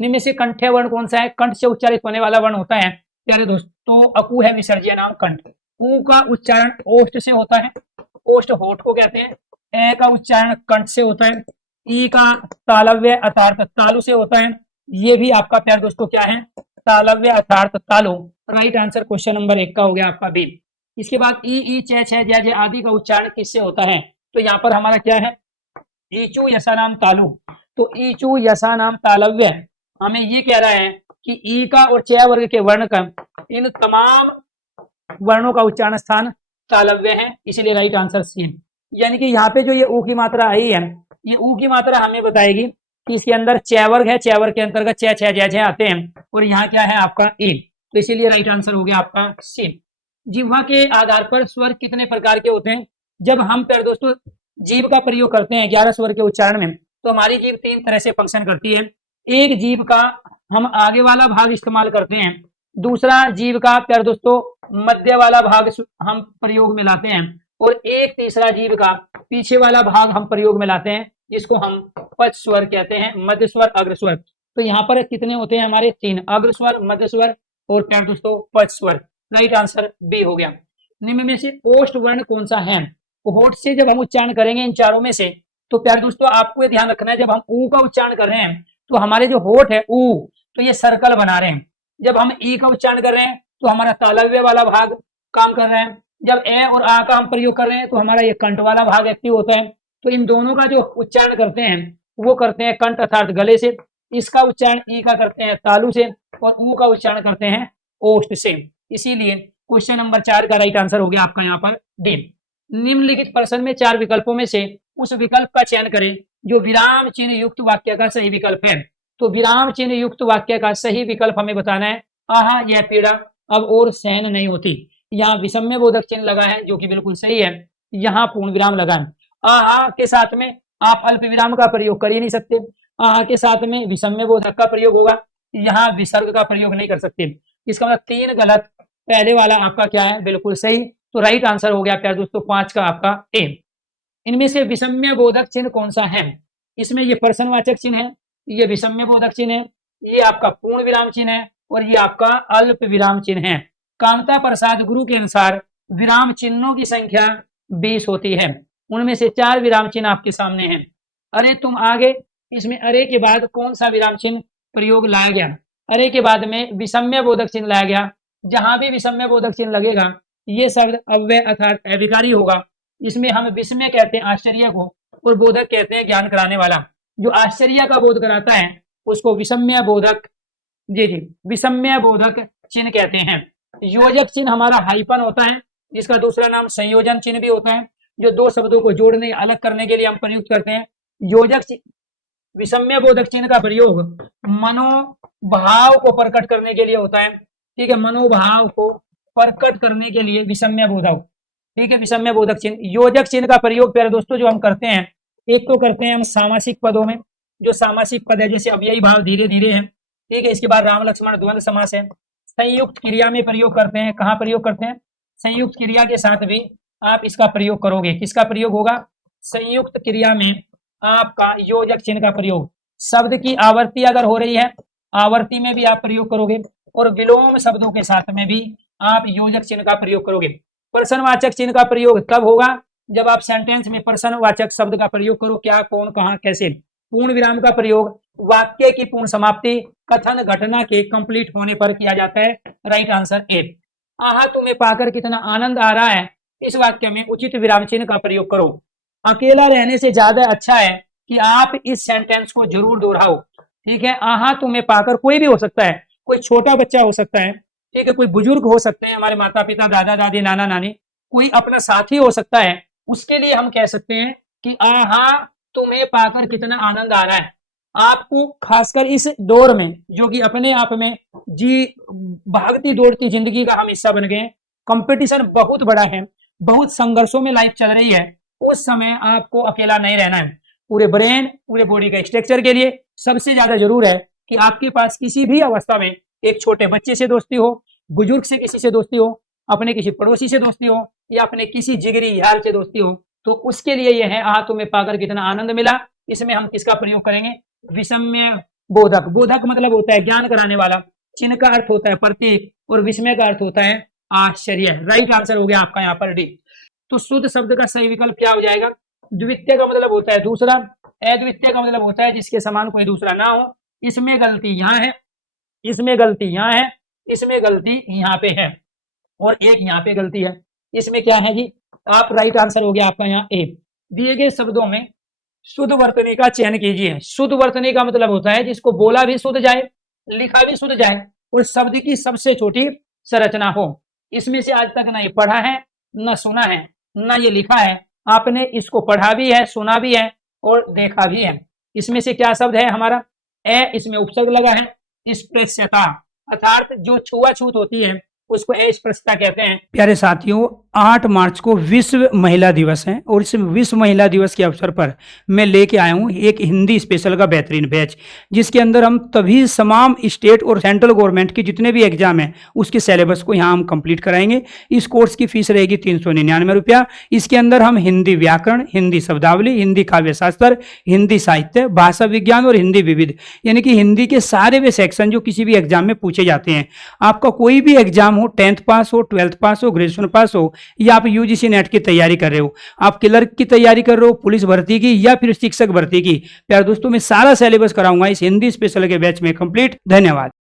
निम्न में से कंठ्य वर्ण कौन सा है? कंठ से उच्चारित होने वाला वर्ण होता है प्यारे दोस्तों अकु है, विसर्ज्य नाम कंठ। उ का उच्चारण ओष्ठ से होता है, ओष्ठ होठ को कहते हैं। ए का उच्चारण कंठ से होता है। ई का तालव्य अर्थात तालु से होता है। ये भी आपका प्यारे दोस्तों क्या है? तालव्य अर्थात तालु। राइट आंसर क्वेश्चन नंबर 1 का हो गया आपका बी। इसके बाद ई चे छे जय जय आदि का उच्चारण किससे होता है? तो यहाँ पर हमारा क्या है? ईचू यसा नाम तालु। तो ईचू यसा नाम तालव्य हमें ये कह रहा है कि ई का और च वर्ग के वर्ण का इन तमाम वर्णों का उच्चारण स्थान तालव्य है, इसीलिए राइट आंसर सी। यानी कि यहाँ पे जो ये ऊ की मात्रा आई है, ये ऊ की मात्रा हमें बताएगी कि इसके अंदर च वर्ग है, च वर्ग के अंतर्गत च छ जय जय आते हैं, और यहाँ क्या है आपका ई। तो इसीलिए राइट आंसर हो गया आपका सी। जिह्वा के आधार पर स्वर कितने प्रकार के होते हैं? जब हम प्यारे दोस्तों जीभ का प्रयोग करते हैं 11 स्वर के उच्चारण में, तो हमारी जीभ 3 तरह से फंक्शन करती है। एक जीभ का हम आगे वाला भाग इस्तेमाल करते हैं, दूसरा जीभ का प्यारे दोस्तों मध्य वाला भाग हम प्रयोग में लाते हैं, और एक तीसरा जीभ का पीछे वाला भाग हम प्रयोग में लाते हैं, जिसको हम पच स्वर कहते हैं, मध्य स्वर अग्र स्वर। तो यहाँ पर कितने होते हैं हमारे? 3, अग्र स्वर, मध्य स्वर और प्यारे दोस्तों पच स्वर। राइट आंसर बी हो गया। निम्न में से ओष्ठ वर्ण कौन सा है? होठ से जब हम उच्चारण करेंगे इन चारों में से, तो प्यारे दोस्तों आपको ये ध्यान रखना है, जब हम ऊ का उच्चारण कर रहे हैं तो हमारे जो होठ है ऊ, तो ये सर्कल बना रहे हैं। जब हम ई का उच्चारण कर रहे हैं तो हमारा तालव्य वाला भाग काम कर रहा है। जब ए और आ का हम प्रयोग कर रहे हैं तो हमारा ये कंठ वाला भाग एक्टिव होता है। तो इन दोनों का जो उच्चारण करते हैं वो करते हैं कंठ अर्थात गले से, इसका उच्चारण ई का करते हैं तालु से, और ऊ का उच्चारण करते हैं ओष्ठ से। इसीलिए क्वेश्चन नंबर 4 का राइट आंसर हो गया आपका यहाँ पर डी। निम्नलिखित प्रश्न में 4 विकल्पों में से उस विकल्प का चयन करें जो विराम चिन्ह युक्त वाक्य का सही विकल्प है। तो विराम चिन्ह युक्त वाक्य का सही विकल्प हमें बताना है। आहा यह पीड़ा अब और सहन नहीं होती। यहाँ विषम्य बोधक चिन्ह लगा है जो कि बिल्कुल सही है। यहाँ पूर्ण विराम लगा है। आहा के साथ में आप अल्प विराम का प्रयोग कर ही नहीं सकते। आहा के साथ में विषम्य बोधक का प्रयोग होगा, यहाँ विसर्ग का प्रयोग नहीं कर सकते। इसका मतलब 3 गलत, पहले वाला आपका क्या है? बिल्कुल सही। तो राइट आंसर हो गया प्यारे दोस्तों 5 का आपका ए। इनमें से विषम्य बोधक चिन्ह कौन सा है? इसमें ये प्रश्नवाचक चिन्ह है, ये विषम्य बोधक चिन्ह है, ये आपका पूर्ण विराम चिन्ह है, और ये आपका अल्प विराम चिन्ह है। कामता प्रसाद गुरु के अनुसार विराम चिन्हों की संख्या 20 होती है। उनमें से 4 विराम चिन्ह आपके सामने हैं। अरे तुम आगे, इसमें अरे के बाद कौन सा विराम चिन्ह प्रयोग लाया गया? अरे के बाद में विषम्य बोधक चिन्ह लाया गया। जहां भी विषम्य बोधक चिन्ह लगेगा ये शब्द अव्यय अर्थात अविकारी होगा। इसमें हम विस्मय कहते हैं आश्चर्य को, और बोधक कहते हैं ज्ञान कराने वाला। जो आश्चर्य का बोध कराता है उसको विषम्य बोधक, जी विषम्य बोधक चिन्ह कहते हैं। योजक चिन्ह हमारा हाइपन होता है, जिसका दूसरा नाम संयोजन चिन्ह भी होता है, जो 2 शब्दों को जोड़ने अलग करने के लिए हम प्रयुक्त करते हैं। योजक विषम्य बोधक चिन्ह का प्रयोग मनोभाव को प्रकट करने के लिए होता है। ठीक है, मनोभाव को प्रकट करने के लिए विषम्य बोधक, ठीक है, विषम्य बोधक चिन्ह। योजक चिन्ह का प्रयोग प्यारे दोस्तों जो हम करते हैं, एक तो करते हैं हम सामासिक पदों में, जो सामासिक पद है जैसे अव्ययी भाव धीरे धीरे है, ठीक है। इसके बाद राम लक्ष्मण द्वंद्व समास है। संयुक्त क्रिया में प्रयोग करते हैं। कहाँ प्रयोग करते हैं? संयुक्त क्रिया के साथ भी आप इसका प्रयोग करोगे। किसका प्रयोग होगा? संयुक्त क्रिया में आपका योजक चिन्ह का प्रयोग। शब्द की आवर्ती अगर हो रही है, आवर्ती में भी आप प्रयोग करोगे, और विलोम शब्दों के साथ में भी आप योजक चिन्ह का प्रयोग करोगे। प्रश्नवाचक चिन्ह का प्रयोग तब होगा जब आप सेंटेंस में प्रश्नवाचक शब्द का प्रयोग करो। क्या, कौन, कहां, कैसे। पूर्ण विराम का प्रयोग वाक्य की पूर्ण समाप्ति कथन घटना के कंप्लीट होने पर किया जाता है। Right answer A. आहा तुम्हें पाकर कितना आनंद आ रहा है, इस वाक्य में उचित विराम चिन्ह का प्रयोग करो। अकेला रहने से ज्यादा अच्छा है कि आप इस सेंटेंस को जरूर दोहराओ। ठीक है, आहा तुम्हें पाकर कोई भी हो सकता है, कोई छोटा बच्चा हो सकता है, ठीक है, कोई बुजुर्ग हो सकते हैं, हमारे माता पिता, दादा दादी, नाना नानी, कोई अपना साथी हो सकता है। उसके लिए हम कह सकते हैं कि आहा तुम्हें पाकर कितना आनंद आ रहा है। आपको खासकर इस दौर में जो कि अपने आप में जी भागती दौड़ती जिंदगी का हम हिस्सा बन गए, कंपटीशन बहुत बड़ा है, बहुत संघर्षों में लाइफ चल रही है, उस समय आपको अकेला नहीं रहना है। पूरे ब्रेन, पूरे बॉडी के स्ट्रक्चर के लिए सबसे ज्यादा जरूर है कि आपके पास किसी भी अवस्था में एक छोटे बच्चे से दोस्ती हो, बुजुर्ग से किसी से दोस्ती हो, अपने किसी पड़ोसी से दोस्ती हो, या अपने किसी जिगरी यार से दोस्ती हो, तो उसके लिए यह है आहा तुम्हें पाकर कितना आनंद मिला। इसमें हम किसका प्रयोग करेंगे? विषम्य बोधक। बोधक मतलब होता है ज्ञान कराने वाला। चिन्ह का अर्थ होता है प्रतीक और विस्मय का अर्थ होता है आश्चर्य। राइट आंसर हो गया आपका यहाँ पर डी। तो शुद्ध शब्द का सही विकल्प क्या हो जाएगा? द्वितीय का मतलब होता है दूसरा, अद्वितीय का मतलब होता है जिसके समान कोई दूसरा ना हो। इसमें गलती यहाँ है, इसमें गलती यहाँ है, इसमें गलती यहाँ पे है और एक यहाँ पे गलती है। इसमें क्या है जी? आप राइट आंसर हो गया आपका यहाँ ए। दिए गए शब्दों में शुद्ध वर्तनी का चयन कीजिए। शुद्ध वर्तनी का मतलब होता है जिसको बोला भी शुद्ध जाए, लिखा भी शुद्ध जाए और शब्द की सबसे छोटी संरचना हो। इसमें से आज तक न ये पढ़ा है, न सुना है, न ये लिखा है। आपने इसको पढ़ा भी है, सुना भी है और देखा भी है। इसमें से क्या शब्द है हमारा? ए, इसमें उपसर्ग लगा है। स्पृश्यता अर्थात जो छुआछूत होती है उसको अस्पृश्यता कहते हैं। प्यारे साथियों, 8 मार्च को विश्व महिला दिवस है और इस विश्व महिला दिवस के अवसर पर मैं लेके आया हूँ एक हिंदी स्पेशल का बेहतरीन बैच, जिसके अंदर हम तभी तमाम स्टेट और सेंट्रल गवर्नमेंट के जितने भी एग्जाम हैं उसके सिलेबस को यहाँ हम कंप्लीट कराएंगे। इस कोर्स की फीस रहेगी 399 रुपया। इसके अंदर हम हिंदी व्याकरण, हिंदी शब्दावली, हिंदी काव्य शास्त्र, हिंदी साहित्य, भाषा विज्ञान और हिंदी विविध, यानी कि हिंदी के सारे वे सेक्शन जो किसी भी एग्जाम में पूछे जाते हैं। आपका कोई भी एग्जाम हो, 10th पास हो, 12th पास हो, ग्रेजुएशन पास हो, या आप यूजीसी नेट की तैयारी कर रहे हो, आप क्लर्क की तैयारी कर रहे हो, पुलिस भर्ती की या फिर शिक्षक भर्ती की, प्यारे दोस्तों मैं सारा सिलेबस कराऊंगा इस हिंदी स्पेशल के बैच में कंप्लीट। धन्यवाद।